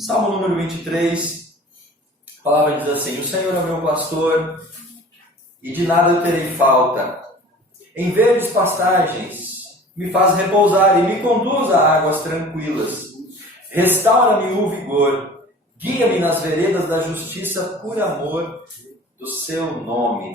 Salmo número 23, a palavra diz assim: o Senhor é o meu pastor, e de nada eu terei falta. Em verdes pastagens me faz repousar e me conduz a águas tranquilas. Restaura-me o vigor, guia-me nas veredas da justiça por amor do seu nome.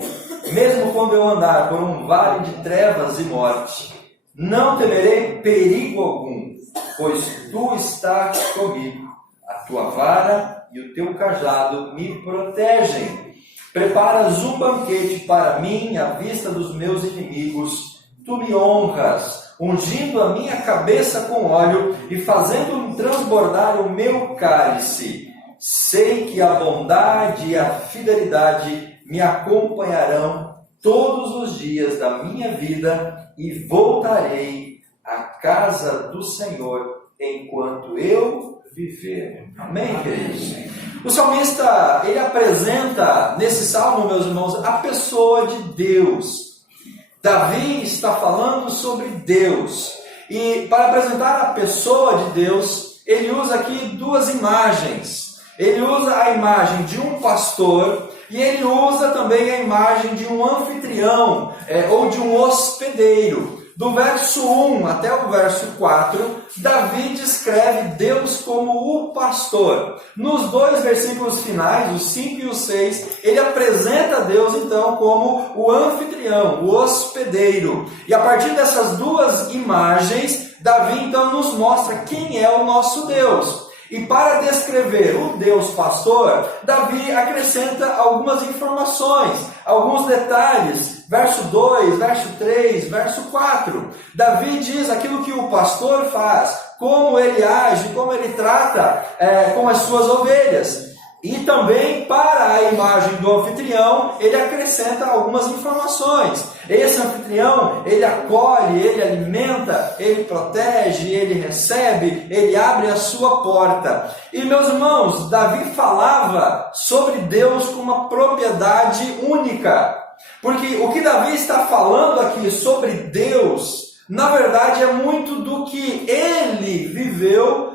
Mesmo quando eu andar por um vale de trevas e morte, não temerei perigo algum, pois tu estás comigo. A tua vara e o teu cajado me protegem. Preparas um banquete para mim à vista dos meus inimigos. Tu me honras, ungindo a minha cabeça com óleo e fazendo-me transbordar o meu cálice. Sei que a bondade e a fidelidade me acompanharão todos os dias da minha vida e voltarei à casa do Senhor enquanto eu viver. Amém, queridos? O salmista, ele apresenta nesse salmo, meus irmãos, a pessoa de Deus. Davi está falando sobre Deus. E para apresentar a pessoa de Deus, ele usa aqui duas imagens. Ele usa a imagem de um pastor e ele usa também a imagem de um anfitrião ou de um hospedeiro. Do verso 1 até o verso 4, Davi descreve Deus como o pastor. Nos dois versículos finais, os 5 e o 6, ele apresenta Deus então como o anfitrião, o hospedeiro. E a partir dessas duas imagens, Davi então nos mostra quem é o nosso Deus. E para descrever o Deus pastor, Davi acrescenta algumas informações, alguns detalhes. Verso 2, verso 3, verso 4. Davi diz aquilo que o pastor faz, como ele age, como ele trata com as suas ovelhas. E também para a imagem do anfitrião, ele acrescenta algumas informações. Esse anfitrião, ele acolhe, ele alimenta, ele protege, ele recebe, ele abre a sua porta. E meus irmãos, Davi falava sobre Deus com uma propriedade única. Porque o que Davi está falando aqui sobre Deus, na verdade é muito do que ele viveu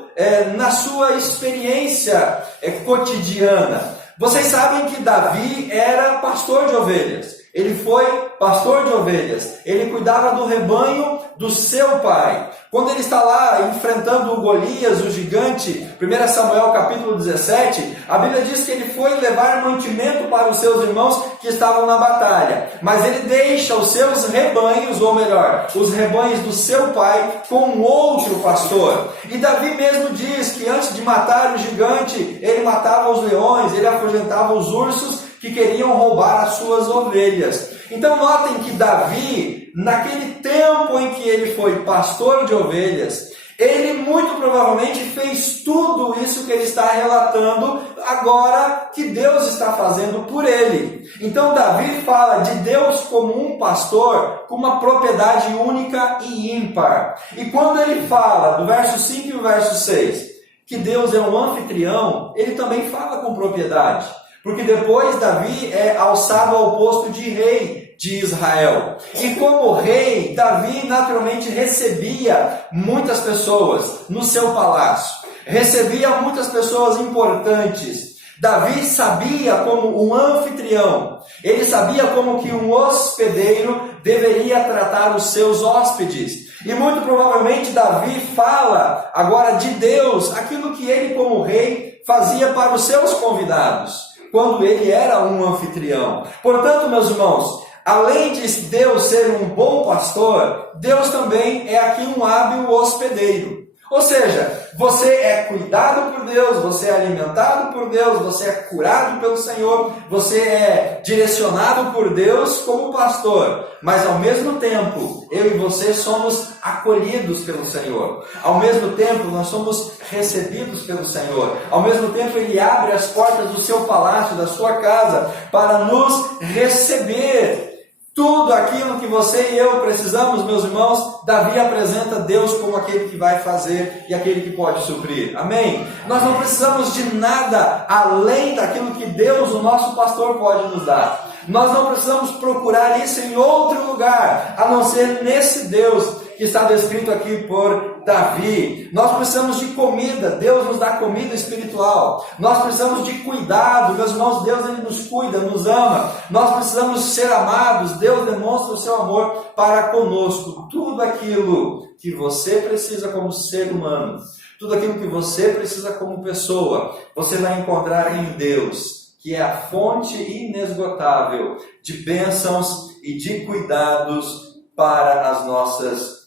na sua experiência cotidiana. Vocês sabem que Davi era pastor de ovelhas. Ele foi pastor de ovelhas. Ele cuidava do rebanho do seu pai. Quando ele está lá enfrentando o Golias, o gigante, 1 Samuel capítulo 17, a Bíblia diz que ele foi levar mantimento para os seus irmãos que estavam na batalha. Mas ele deixa os seus rebanhos, ou melhor, os rebanhos do seu pai, com outro pastor. E Davi mesmo diz que antes de matar o gigante, ele matava os leões, ele afugentava os ursos que queriam roubar as suas ovelhas. Então notem que Davi, naquele tempo em que ele foi pastor de ovelhas, ele muito provavelmente fez tudo isso que ele está relatando agora que Deus está fazendo por ele. Então Davi fala de Deus como um pastor com uma propriedade única e ímpar. E quando ele fala do verso 5 e o verso 6, que Deus é um anfitrião, ele também fala com propriedade. Porque depois Davi é alçado ao posto de rei de Israel. E como rei, Davi naturalmente recebia muitas pessoas no seu palácio. Recebia muitas pessoas importantes. Davi sabia como um anfitrião. Ele sabia como que um hospedeiro deveria tratar os seus hóspedes. E muito provavelmente Davi fala agora de Deus, aquilo que ele como rei fazia para os seus convidados, quando ele era um anfitrião. Portanto, meus irmãos, além de Deus ser um bom pastor, Deus também é aqui um hábil hospedeiro. Ou seja, você é cuidado por Deus, você é alimentado por Deus, você é curado pelo Senhor, você é direcionado por Deus como pastor. Mas ao mesmo tempo, eu e você somos acolhidos pelo Senhor. Ao mesmo tempo, nós somos recebidos pelo Senhor. Ao mesmo tempo, Ele abre as portas do seu palácio, da sua casa, para nos receber. Tudo aquilo que você e eu precisamos, meus irmãos, Davi apresenta Deus como aquele que vai fazer e aquele que pode suprir. Amém? Nós não precisamos de nada além daquilo que Deus, o nosso pastor, pode nos dar. Nós não precisamos procurar isso em outro lugar, a não ser nesse Deus que está descrito aqui por Davi. Nós precisamos de comida, Deus nos dá comida espiritual. Nós precisamos de cuidado, meus irmãos, Deus ele nos cuida, nos ama. Nós precisamos ser amados, Deus demonstra o seu amor para conosco. Tudo aquilo que você precisa como ser humano, tudo aquilo que você precisa como pessoa, você vai encontrar em Deus, que é a fonte inesgotável de bênçãos e de cuidados para as nossas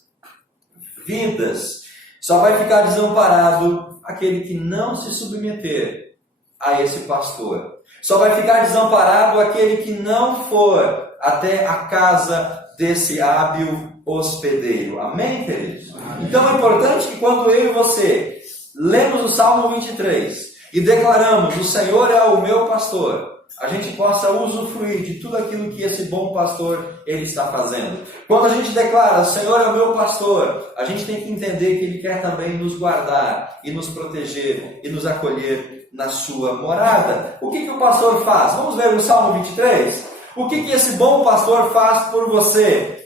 vidas. Só vai ficar desamparado aquele que não se submeter a esse pastor. Só vai ficar desamparado aquele que não for até a casa desse hábil hospedeiro. Amém, queridos? Então é importante que quando eu e você lemos o Salmo 23 e declaramos: o Senhor é o meu pastor, a gente possa usufruir de tudo aquilo que esse bom pastor ele está fazendo. Quando a gente declara: o Senhor é o meu pastor, a gente tem que entender que ele quer também nos guardar e nos proteger e nos acolher na sua morada. O que o pastor faz? Vamos ver no Salmo 23? O que esse bom pastor faz por você?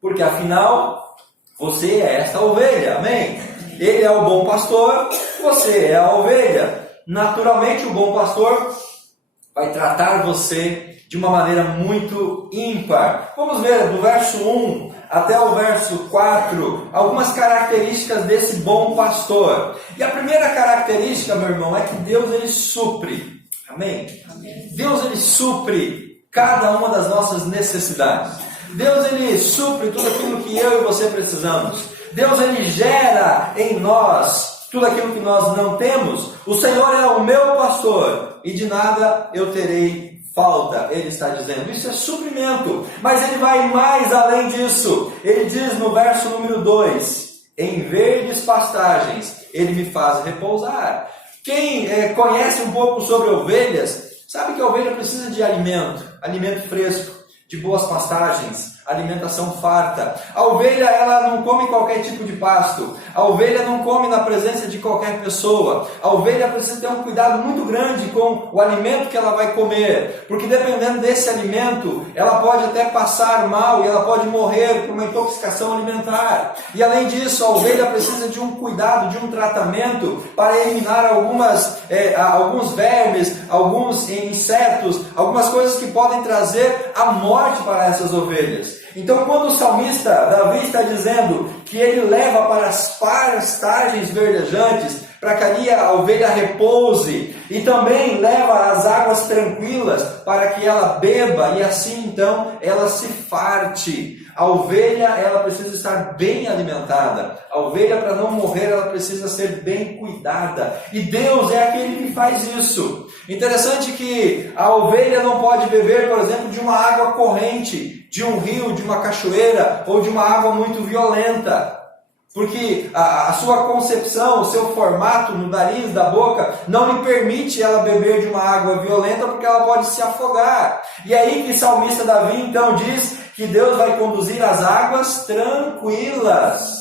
Porque afinal, você é esta ovelha, amém? Ele é o bom pastor, você é a ovelha. Naturalmente, o bom pastor vai tratar você de uma maneira muito ímpar. Vamos ver do verso 1 até o verso 4, algumas características desse bom pastor. E a primeira característica, meu irmão, é que Deus ele supre. Amém? Deus ele supre cada uma das nossas necessidades. Deus ele supre tudo aquilo que eu e você precisamos. Deus ele gera em nós tudo aquilo que nós não temos. O Senhor é o meu pastor e de nada eu terei falta, ele está dizendo. Isso é suprimento, mas ele vai mais além disso. Ele diz no verso número 2: em verdes pastagens ele me faz repousar. Quem conhece um pouco sobre ovelhas, sabe que a ovelha precisa de alimento fresco, de boas pastagens, alimentação farta. A ovelha ela não come qualquer tipo de pasto. A ovelha não come na presença de qualquer pessoa. A ovelha precisa ter um cuidado muito grande com o alimento que ela vai comer, porque dependendo desse alimento, ela pode até passar mal e ela pode morrer por uma intoxicação alimentar. E além disso, a ovelha precisa de um cuidado, de um tratamento para eliminar alguns vermes, alguns insetos, algumas coisas que podem trazer a morte para essas ovelhas. Então, quando o salmista Davi está dizendo que ele leva para as pastagens verdejantes, para que ali a ovelha repouse, e também leva as águas tranquilas para que ela beba e assim então ela se farte. A ovelha ela precisa estar bem alimentada. A ovelha, para não morrer, ela precisa ser bem cuidada. E Deus é aquele que faz isso. Interessante que a ovelha não pode beber, por exemplo, de uma água corrente, de um rio, de uma cachoeira ou de uma água muito violenta. Porque a sua concepção, o seu formato no nariz, da boca, não lhe permite ela beber de uma água violenta, porque ela pode se afogar. E aí que o salmista Davi então diz que Deus vai conduzir as águas tranquilas.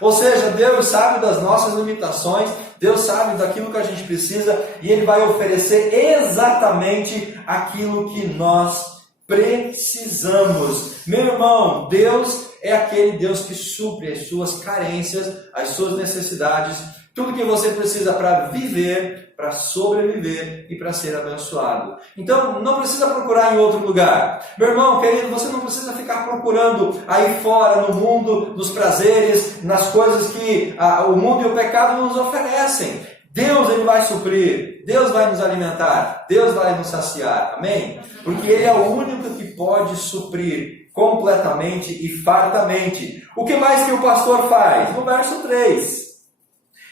Ou seja, Deus sabe das nossas limitações, Deus sabe daquilo que a gente precisa, e Ele vai oferecer exatamente aquilo que nós precisamos. Meu irmão, Deus é aquele Deus que supre as suas carências, as suas necessidades, tudo que você precisa para viver, para sobreviver e para ser abençoado. Então, não precisa procurar em outro lugar. Meu irmão, querido, você não precisa ficar procurando aí fora, no mundo, nos prazeres, nas coisas que o mundo e o pecado nos oferecem. Deus ele vai suprir, Deus vai nos alimentar, Deus vai nos saciar, amém? Porque Ele é o único que pode suprir completamente e fartamente. O que mais que o pastor faz? No verso 3,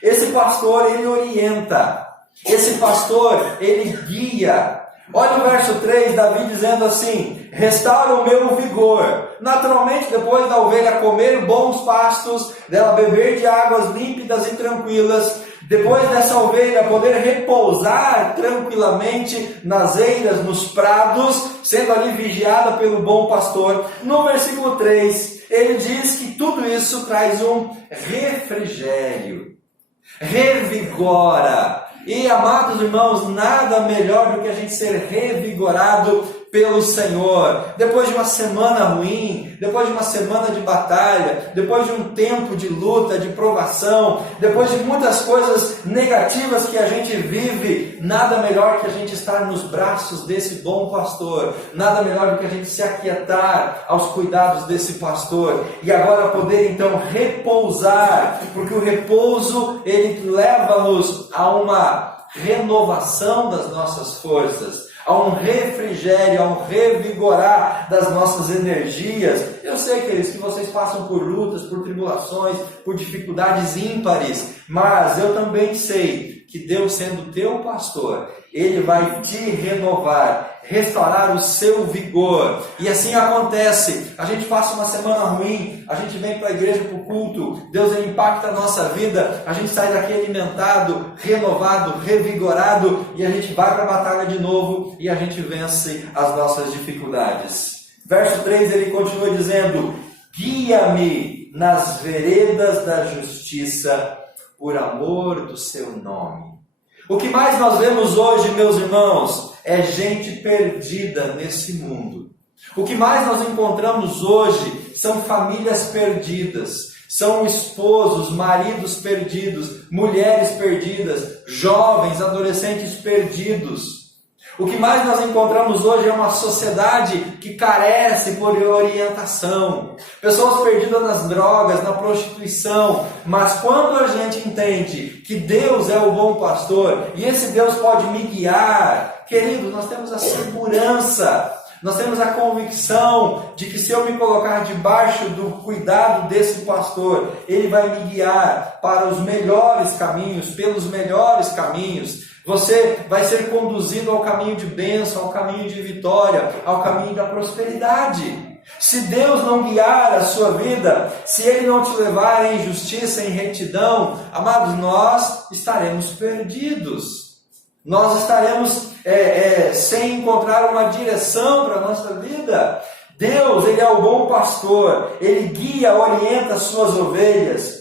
esse pastor ele orienta, esse pastor ele guia. Olha o verso 3, Davi dizendo assim: restaura o meu vigor. Naturalmente, depois da ovelha comer bons pastos, dela beber de águas límpidas e tranquilas, depois dessa ovelha poder repousar tranquilamente nas eiras, nos prados, sendo ali vigiada pelo bom pastor, no versículo 3, ele diz que tudo isso traz um refrigério, revigora. E, amados irmãos, nada melhor do que a gente ser revigorado pelo Senhor, depois de uma semana ruim, depois de uma semana de batalha, depois de um tempo de luta, de provação, depois de muitas coisas negativas que a gente vive, nada melhor que a gente estar nos braços desse bom pastor, nada melhor do que a gente se aquietar aos cuidados desse pastor, e agora poder então repousar, porque o repouso ele leva-nos a uma renovação das nossas forças, a um refrigério, a um revigorar das nossas energias. Eu sei, queridos, que vocês passam por lutas, por tribulações, por dificuldades ímpares, mas eu também sei que Deus, sendo teu pastor, Ele vai te renovar, restaurar o seu vigor. E assim acontece. A gente passa uma semana ruim, a gente vem para a igreja, para o culto, Deus ele impacta a nossa vida, a gente sai daqui alimentado, renovado, revigorado, e a gente vai para a batalha de novo e a gente vence as nossas dificuldades. Verso 3 ele continua dizendo: guia-me nas veredas da justiça, por amor do seu nome. O que mais nós vemos hoje, meus irmãos, é gente perdida nesse mundo. O que mais nós encontramos hoje são famílias perdidas, são esposos, maridos perdidos, mulheres perdidas, jovens, adolescentes perdidos. O que mais nós encontramos hoje é uma sociedade que carece por orientação. Pessoas perdidas nas drogas, na prostituição. Mas quando a gente entende que Deus é o bom pastor e esse Deus pode me guiar, queridos, nós temos a segurança, nós temos a convicção de que se eu me colocar debaixo do cuidado desse pastor, ele vai me guiar para os melhores caminhos, pelos melhores caminhos. Você vai ser conduzido ao caminho de bênção, ao caminho de vitória, ao caminho da prosperidade. Se Deus não guiar a sua vida, se Ele não te levar em justiça, em retidão, amados, nós estaremos perdidos. Nós estaremos sem encontrar uma direção para a nossa vida. Deus, Ele é o bom pastor, Ele guia, orienta as suas ovelhas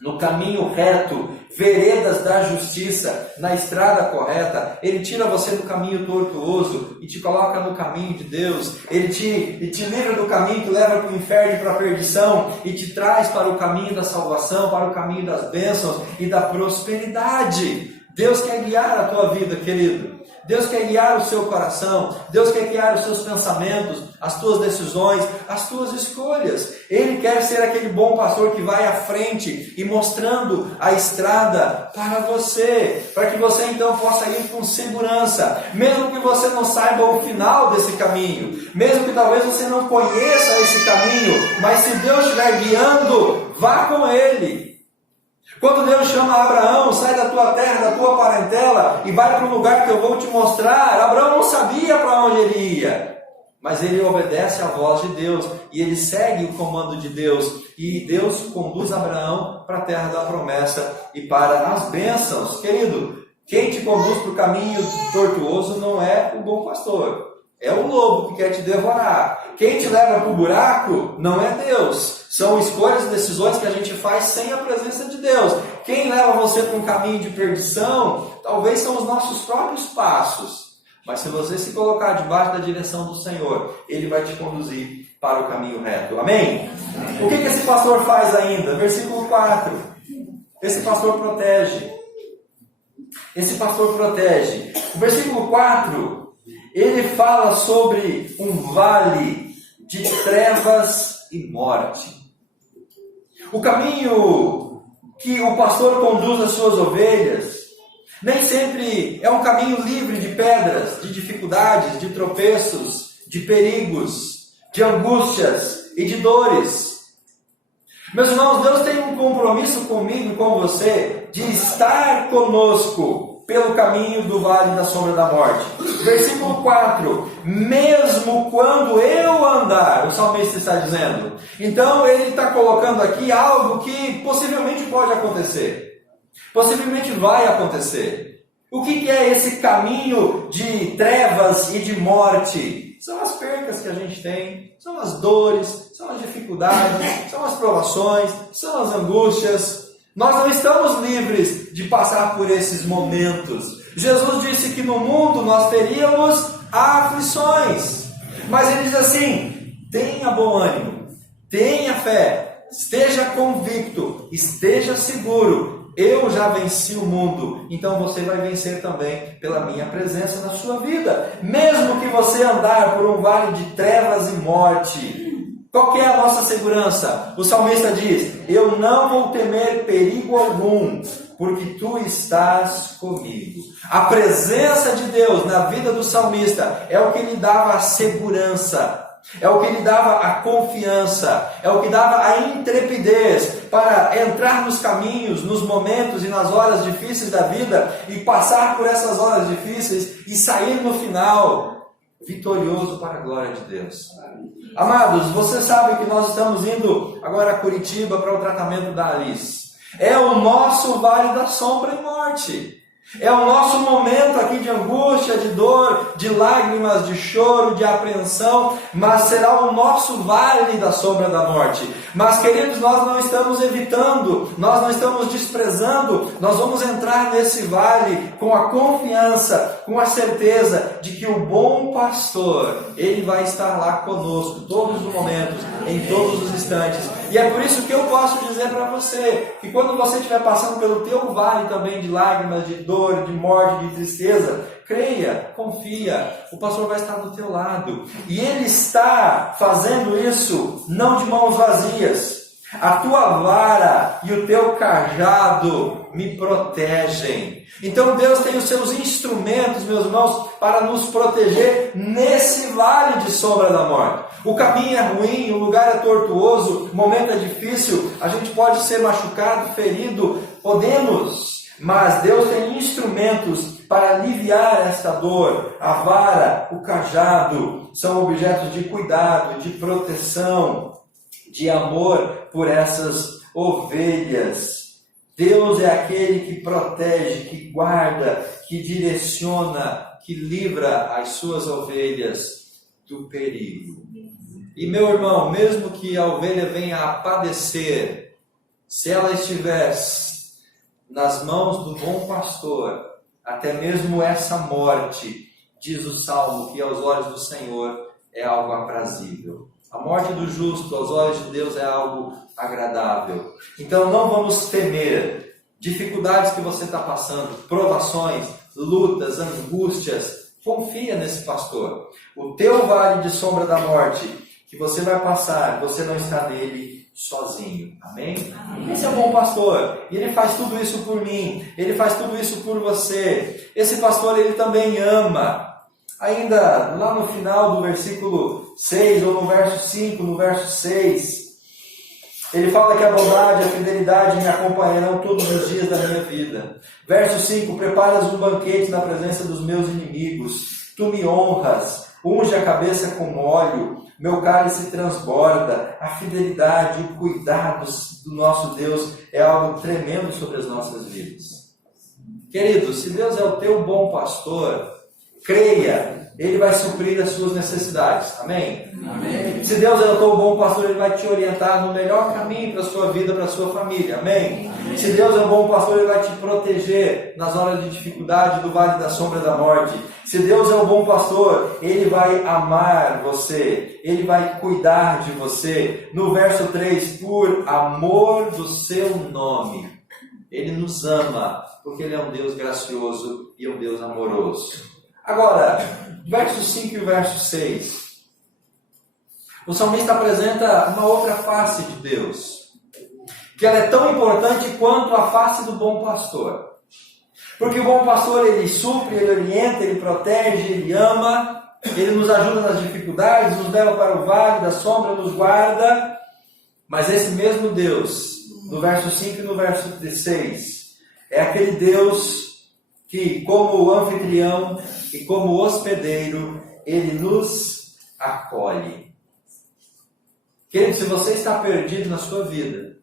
no caminho reto, veredas da justiça, na estrada correta. Ele tira você do caminho tortuoso e te coloca no caminho de Deus. Ele te livra do caminho que leva para o inferno e para a perdição e te traz para o caminho da salvação, para o caminho das bênçãos e da prosperidade. Deus quer guiar a tua vida, querido. Deus quer guiar o seu coração, Deus quer guiar os seus pensamentos, as tuas decisões, as tuas escolhas. Ele quer ser aquele bom pastor que vai à frente e mostrando a estrada para você, para que você então possa ir com segurança, mesmo que você não saiba o final desse caminho, mesmo que talvez você não conheça esse caminho, mas se Deus estiver guiando, vá com Ele. Quando Deus chama Abraão, sai da tua terra, da tua parentela e vai para um lugar que eu vou te mostrar. Abraão não sabia para onde ele ia, mas ele obedece à voz de Deus e ele segue o comando de Deus. E Deus conduz Abraão para a terra da promessa e para as bênçãos. Querido, quem te conduz para o caminho tortuoso não é o bom pastor, é o lobo que quer te devorar. Quem te leva para o buraco não é Deus. São escolhas e decisões que a gente faz sem a presença de Deus. Quem leva você para um caminho de perdição, talvez são os nossos próprios passos. Mas se você se colocar debaixo da direção do Senhor, Ele vai te conduzir para o caminho reto. Amém? O que esse pastor faz ainda? Versículo 4. Esse pastor protege. Esse pastor protege. O versículo 4, ele fala sobre um vale de trevas e morte. O caminho que o pastor conduz as suas ovelhas nem sempre é um caminho livre de pedras, de dificuldades, de tropeços, de perigos, de angústias e de dores. Meus irmãos, Deus tem um compromisso comigo e com você de estar conosco pelo caminho do vale da sombra da morte. Versículo 4, mesmo quando eu andar, o salmista está dizendo. Então ele está colocando aqui algo que possivelmente pode acontecer, possivelmente vai acontecer. O que é esse caminho de trevas e de morte? São as percas que a gente tem, são as dores, são as dificuldades, são as provações, são as angústias. Nós não estamos livres de passar por esses momentos. Jesus disse que no mundo nós teríamos aflições. Mas ele diz assim: tenha bom ânimo, tenha fé, esteja convicto, esteja seguro. Eu já venci o mundo, então você vai vencer também pela minha presença na sua vida. Mesmo que você andar por um vale de trevas e morte, qual que é a nossa segurança? O salmista diz: eu não vou temer perigo algum, porque tu estás comigo. A presença de Deus na vida do salmista é o que lhe dava a segurança, é o que lhe dava a confiança, é o que dava a intrepidez para entrar nos caminhos, nos momentos e nas horas difíceis da vida e passar por essas horas difíceis e sair no final vitorioso para a glória de Deus. Amados, você sabe que nós estamos indo agora a Curitiba para o tratamento da Alice. É o nosso vale da sombra e morte. É o nosso momento aqui de angústia, de dor, de lágrimas, de choro, de apreensão, mas será o nosso vale da sombra da morte. Mas, queridos, nós não estamos evitando, nós não estamos desprezando, nós vamos entrar nesse vale com a confiança, com a certeza de que o bom pastor, ele vai estar lá conosco, todos os momentos, em todos os instantes. E é por isso que eu posso dizer para você, que quando você estiver passando pelo teu vale também de lágrimas, de dor, de morte, de tristeza, creia, confia, o pastor vai estar do teu lado. E ele está fazendo isso não de mãos vazias. A tua vara e o teu cajado me protegem. Então Deus tem os seus instrumentos, meus irmãos, para nos proteger nesse vale de sombra da morte. O caminho é ruim, o lugar é tortuoso, o momento é difícil, a gente pode ser machucado, ferido, podemos, mas Deus tem instrumentos para aliviar esta dor. A vara, o cajado, são objetos de cuidado, de proteção, de amor por essas ovelhas. Deus é aquele que protege, que guarda, que direciona, que livra as suas ovelhas do perigo. E meu irmão, mesmo que a ovelha venha a padecer, se ela estiver nas mãos do bom pastor, até mesmo essa morte, diz o Salmo, que aos olhos do Senhor é algo aprazível. A morte do justo aos olhos de Deus é algo agradável. Então não vamos temer dificuldades que você está passando, provações, lutas, angústias. Confia nesse pastor. O teu vale de sombra da morte que você vai passar, você não está nele sozinho. Amém? Amém. Esse é o bom pastor. E ele faz tudo isso por mim. Ele faz tudo isso por você. Esse pastor, ele também ama. Ainda lá no final do versículo 6, ou no verso 5, no verso 6, ele fala que a bondade e a fidelidade me acompanharão todos os dias da minha vida. Verso 5, preparas um banquete na presença dos meus inimigos, tu me honras, unge a cabeça com óleo, meu cálice transborda. A fidelidade e o cuidado do nosso Deus é algo tremendo sobre as nossas vidas. Querido, se Deus é o teu bom pastor, creia, Ele vai suprir as suas necessidades. Amém? Amém. Se Deus é o teu bom pastor, Ele vai te orientar no melhor caminho para a sua vida, para a sua família. Amém? Amém. Se Deus é o bom pastor, Ele vai te proteger nas horas de dificuldade do vale da sombra da morte. Se Deus é o bom pastor, Ele vai amar você. Ele vai cuidar de você. No verso 3, por amor do seu nome. Ele nos ama, porque Ele é um Deus gracioso e um Deus amoroso. Agora, verso 5 e o verso 6. O salmista apresenta uma outra face de Deus, que ela é tão importante quanto a face do bom pastor. Porque o bom pastor, ele supre, ele orienta, ele protege, ele ama, ele nos ajuda nas dificuldades, nos leva para o vale da sombra, nos guarda. Mas esse mesmo Deus, no verso 5 e no verso 6, é aquele Deus que, como anfitrião e como hospedeiro, Ele nos acolhe. Querido, se você está perdido na sua vida,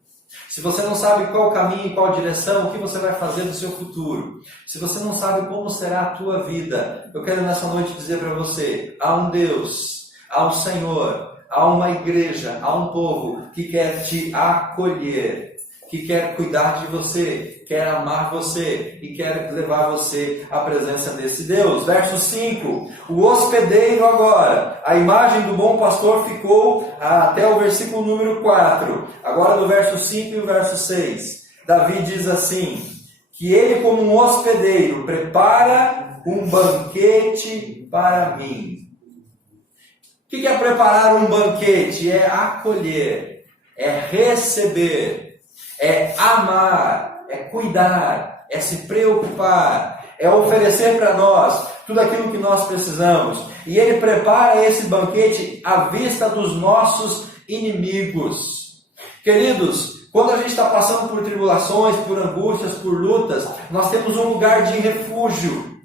se você não sabe qual caminho, qual direção, o que você vai fazer no seu futuro, se você não sabe como será a tua vida, eu quero nessa noite dizer para você, há um Deus, há um Senhor, há uma igreja, há um povo que quer te acolher, que quer cuidar de você, quer amar você e quer levar você à presença desse Deus. Verso 5, o hospedeiro agora. A imagem do bom pastor ficou até o versículo número 4. Agora no verso 5 e o verso 6. Davi diz assim, que ele como um hospedeiro prepara um banquete para mim. O que é preparar um banquete? É acolher, é receber, é amar, é cuidar, é se preocupar, é oferecer para nós tudo aquilo que nós precisamos. E ele prepara esse banquete à vista dos nossos inimigos. Queridos, quando a gente está passando por tribulações, por angústias, por lutas, nós temos um lugar de refúgio.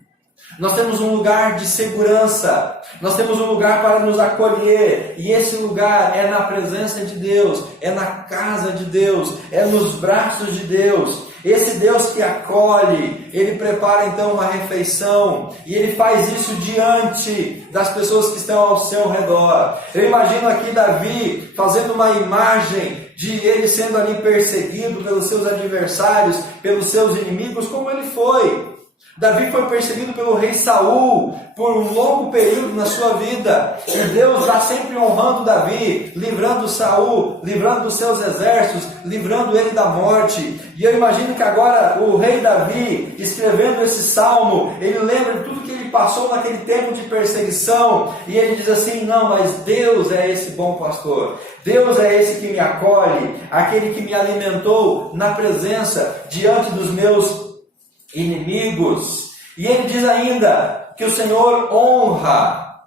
Nós temos um lugar de segurança, nós temos um lugar para nos acolher, e esse lugar é na presença de Deus, é na casa de Deus, é nos braços de Deus. Esse Deus que acolhe, Ele prepara então uma refeição, e Ele faz isso diante das pessoas que estão ao seu redor. Eu imagino aqui Davi fazendo uma imagem de ele sendo ali perseguido pelos seus adversários, pelos seus inimigos, como ele foi. Davi foi perseguido pelo rei Saul por um longo período na sua vida, e Deus está sempre honrando Davi, livrando Saul, livrando dos seus exércitos, livrando ele da morte. E eu imagino que agora o rei Davi, escrevendo esse salmo, ele lembra de tudo que ele passou naquele tempo de perseguição, e ele diz assim, não, mas Deus é esse bom pastor, Deus é esse que me acolhe, aquele que me alimentou na presença, diante dos meus inimigos. E ele diz ainda que o Senhor honra.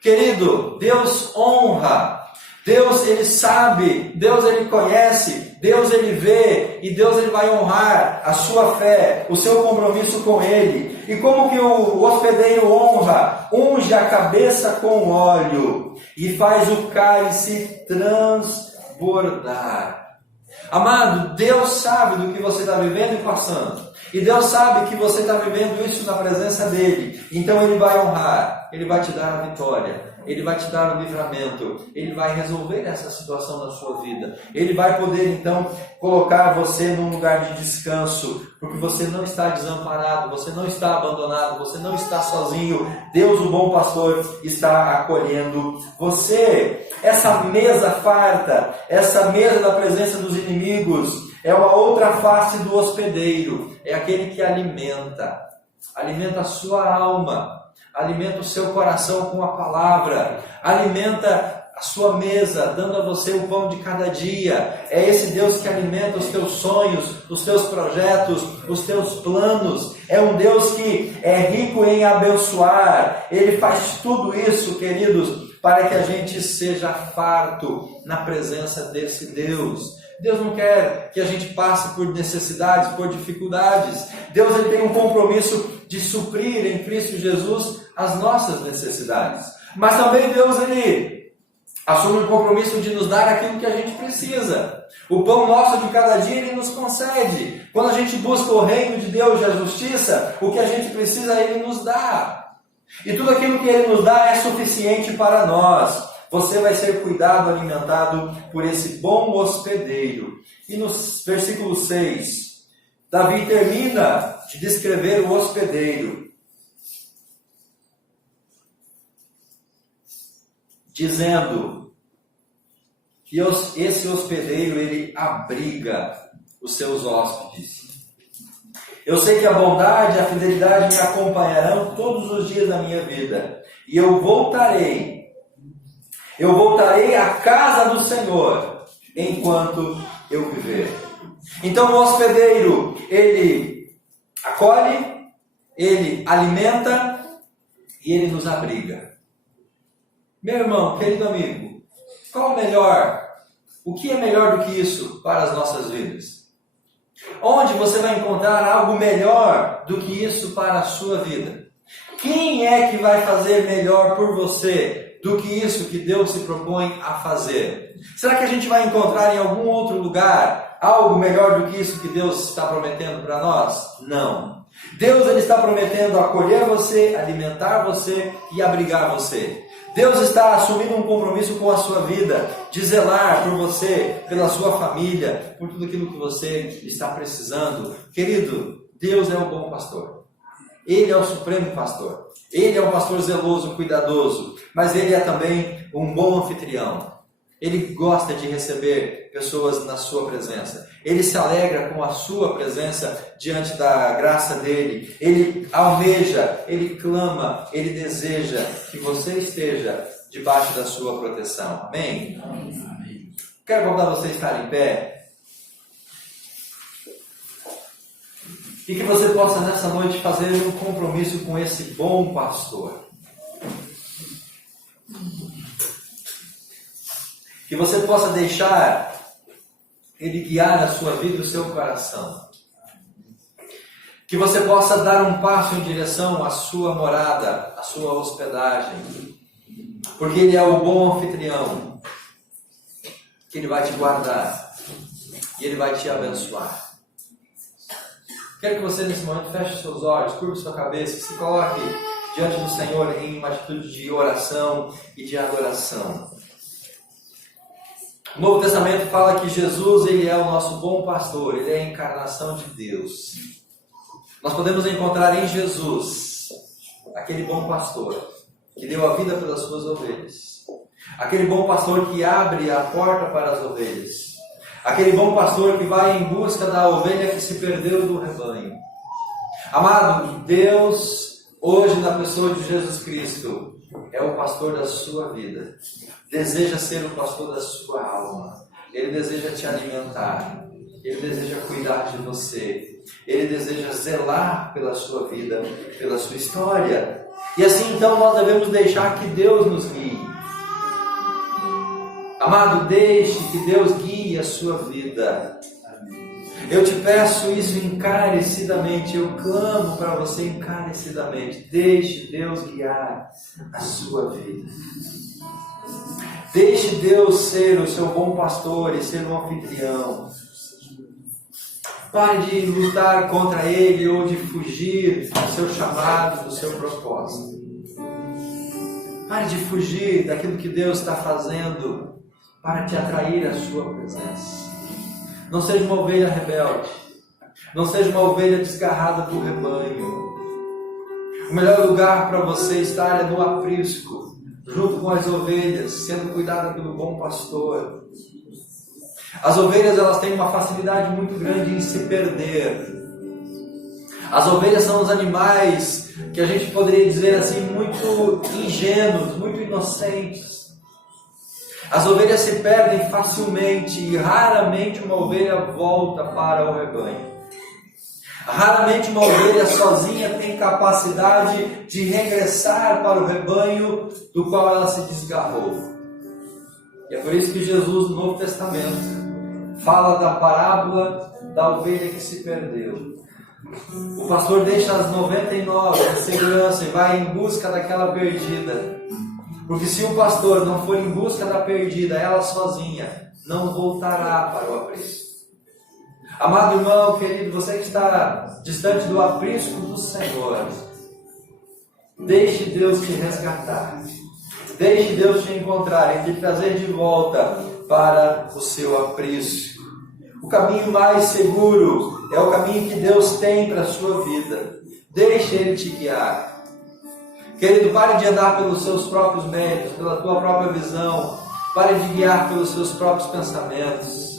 Querido, Deus honra. Deus ele sabe, Deus ele conhece, Deus ele vê, e Deus ele vai honrar a sua fé, o seu compromisso com ele. E como que o hospedeiro honra? Unge a cabeça com óleo e faz o cálice transbordar. Amado, Deus sabe do que você está vivendo e passando. E Deus sabe que você está vivendo isso na presença dEle. Então Ele vai honrar, Ele vai te dar a vitória, Ele vai te dar o livramento, Ele vai resolver essa situação na sua vida. Ele vai poder então colocar você num lugar de descanso, porque você não está desamparado, você não está abandonado, você não está sozinho. Deus, o bom pastor, está acolhendo você. Essa mesa farta, essa mesa da presença dos inimigos, é uma outra face do hospedeiro. É aquele que alimenta a sua alma, alimenta o seu coração com a palavra, alimenta a sua mesa, dando a você o pão de cada dia. É esse Deus que alimenta os teus sonhos, os teus projetos, os teus planos. É um Deus que é rico em abençoar. Ele faz tudo isso, queridos, para que a gente seja farto na presença desse Deus. Deus não quer que a gente passe por necessidades, por dificuldades. Deus ele tem um compromisso de suprir em Cristo Jesus as nossas necessidades. Mas também Deus ele assume o compromisso de nos dar aquilo que a gente precisa. O pão nosso de cada dia Ele nos concede. Quando a gente busca o reino de Deus e a justiça, o que a gente precisa Ele nos dá. E tudo aquilo que Ele nos dá é suficiente para nós. Você vai ser cuidado, alimentado por esse bom hospedeiro. E no versículo 6, Davi termina de descrever o hospedeiro, dizendo que esse hospedeiro, ele abriga os seus hóspedes. Eu sei que a bondade e a fidelidade me acompanharão todos os dias da minha vida, e eu voltarei à casa do Senhor enquanto eu viver. Então o hospedeiro, ele acolhe, ele alimenta e ele nos abriga. Meu irmão, querido amigo, qual o melhor? O que é melhor do que isso para as nossas vidas? Onde você vai encontrar algo melhor do que isso para a sua vida? Quem é que vai fazer melhor por você do que isso que Deus se propõe a fazer? Será que a gente vai encontrar em algum outro lugar algo melhor do que isso que Deus está prometendo para nós? Não. Deus ele está prometendo acolher você, alimentar você e abrigar você. Deus está assumindo um compromisso com a sua vida, de zelar por você, pela sua família, por tudo aquilo que você está precisando. Querido, Deus é o bom pastor. Ele é o supremo pastor. Ele é um pastor zeloso, cuidadoso, mas Ele é também um bom anfitrião. Ele gosta de receber pessoas na sua presença. Ele se alegra com a sua presença diante da graça dele. Ele almeja, ele clama, ele deseja que você esteja debaixo da sua proteção. Amém? Amém. Quero convidar você a estar em pé. E que você possa nessa noite fazer um compromisso com esse bom pastor. Que você possa deixar Ele guiar a sua vida e o seu coração. Que você possa dar um passo em direção à sua morada, à sua hospedagem. Porque Ele é o bom anfitrião. Que Ele vai te guardar. E Ele vai te abençoar. Quero que você nesse momento feche seus olhos, curva sua cabeça e se coloque diante do Senhor em uma atitude de oração e de adoração. O Novo Testamento fala que Jesus, Ele é o nosso bom pastor, Ele é a encarnação de Deus. Nós podemos encontrar em Jesus aquele bom pastor que deu a vida pelas suas ovelhas. Aquele bom pastor que abre a porta para as ovelhas. Aquele bom pastor que vai em busca da ovelha que se perdeu do rebanho. Amado, Deus, hoje na pessoa de Jesus Cristo, é o pastor da sua vida. Deseja ser o pastor da sua alma. Ele deseja te alimentar. Ele deseja cuidar de você. Ele deseja zelar pela sua vida, pela sua história. E assim então nós devemos deixar que Deus nos guie. Amado, deixe que Deus guie a sua vida. Eu te peço isso encarecidamente, eu clamo para você encarecidamente. Deixe Deus guiar a sua vida. Deixe Deus ser o seu bom pastor e ser um anfitrião. Pare de lutar contra Ele ou de fugir do seu chamado, do seu propósito. Pare de fugir daquilo que Deus está fazendo para te atrair à sua presença. Não seja uma ovelha rebelde. Não seja uma ovelha desgarrada do rebanho. O melhor lugar para você estar é no aprisco, junto com as ovelhas, sendo cuidada pelo bom pastor. As ovelhas, elas têm uma facilidade muito grande em se perder. As ovelhas são os animais que a gente poderia dizer assim, muito ingênuos, muito inocentes. As ovelhas se perdem facilmente e raramente uma ovelha volta para o rebanho. Raramente uma ovelha sozinha tem capacidade de regressar para o rebanho do qual ela se desgarrou. E é por isso que Jesus, no Novo Testamento, fala da parábola da ovelha que se perdeu. O pastor deixa as 99 em segurança e vai em busca daquela perdida. Porque se o pastor não for em busca da perdida, ela sozinha não voltará para o aprisco. Amado irmão, querido, você que está distante do aprisco do Senhor, deixe Deus te resgatar. Deixe Deus te encontrar e te trazer de volta para o seu aprisco. O caminho mais seguro é o caminho que Deus tem para a sua vida. Deixe Ele te guiar. Querido, pare de andar pelos seus próprios méritos, pela tua própria visão. Pare de guiar pelos seus próprios pensamentos.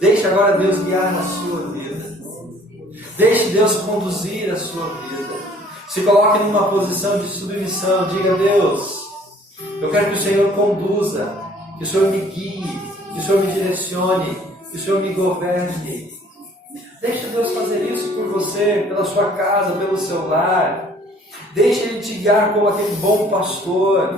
Deixe agora Deus guiar na sua vida. Deixe Deus conduzir a sua vida. Se coloque numa posição de submissão. Diga a Deus, eu quero que o Senhor conduza, que o Senhor me guie, que o Senhor me direcione, que o Senhor me governe. Deixe Deus fazer isso por você, pela sua casa, pelo seu lar. Deixe Ele te guiar como aquele bom pastor.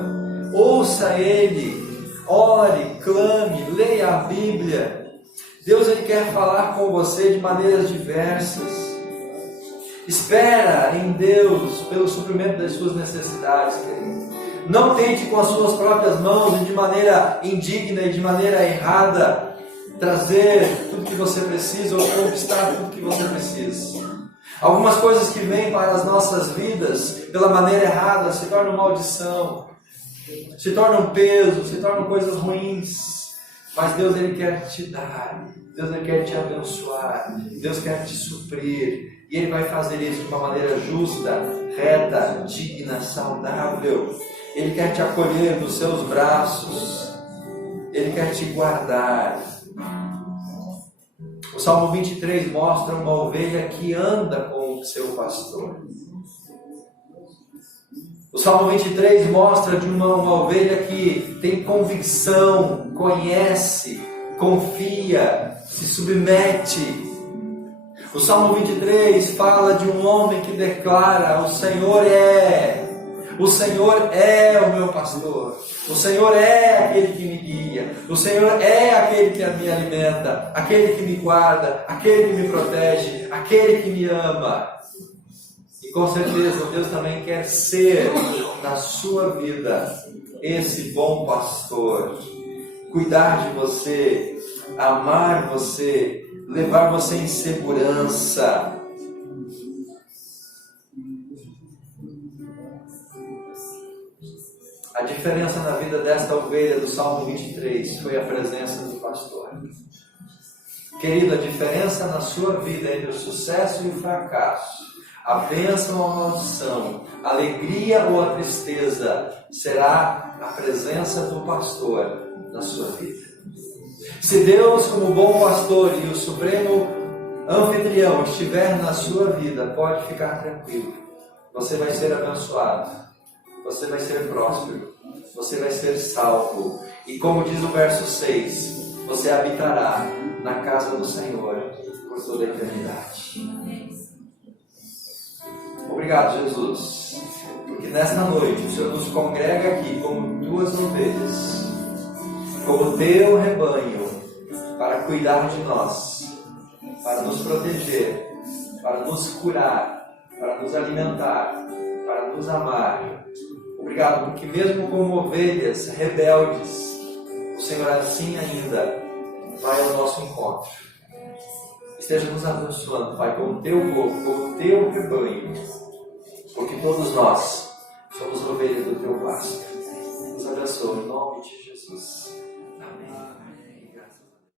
Ouça Ele, ore, clame, leia a Bíblia. Deus, Ele quer falar com você de maneiras diversas. Espera em Deus pelo suprimento das suas necessidades, querido. Não tente com as suas próprias mãos e de maneira indigna e de maneira errada trazer tudo que você precisa ou conquistar tudo que você precisa. Algumas coisas que vêm para as nossas vidas pela maneira errada se tornam maldição. se tornam peso, se tornam coisas ruins. Mas Deus, Ele quer te dar, Deus, Ele quer te abençoar, Deus quer te suprir. E Ele vai fazer isso de uma maneira justa, reta, digna, saudável. Ele quer te acolher nos seus braços, Ele quer te guardar. O Salmo 23 mostra uma ovelha que anda com o seu pastor. O Salmo 23 mostra de uma ovelha que tem convicção, conhece, confia, se submete. O Salmo 23 fala de um homem que declara: o Senhor é o meu pastor, o Senhor é aquele que me guia, o Senhor é aquele que me alimenta, aquele que me guarda, aquele que me protege, aquele que me ama. E com certeza Deus também quer ser na sua vida esse bom pastor, cuidar de você, amar você, levar você em segurança. A diferença na vida desta ovelha do Salmo 23 foi a presença do pastor. Querido, a diferença na sua vida entre o sucesso e o fracasso, a bênção ou a maldição, a alegria ou a tristeza, será a presença do pastor na sua vida. Se Deus, como bom pastor e o supremo anfitrião, estiver na sua vida, pode ficar tranquilo. Você vai ser abençoado, você vai ser próspero, você vai ser salvo. E como diz o verso 6, você habitará na casa do Senhor por toda a eternidade. Obrigado, Jesus, porque nesta noite o Senhor nos congrega aqui como tuas ovelhas, como teu rebanho, para cuidar de nós, para nos proteger, para nos curar, para nos alimentar, para nos amar. Obrigado, porque mesmo como ovelhas rebeldes, o Senhor assim ainda vai ao nosso encontro. Esteja nos abençoando, Pai, como teu povo, como teu rebanho, porque todos nós somos ovelhas do teu pasto. Nos abençoe em nome de Jesus.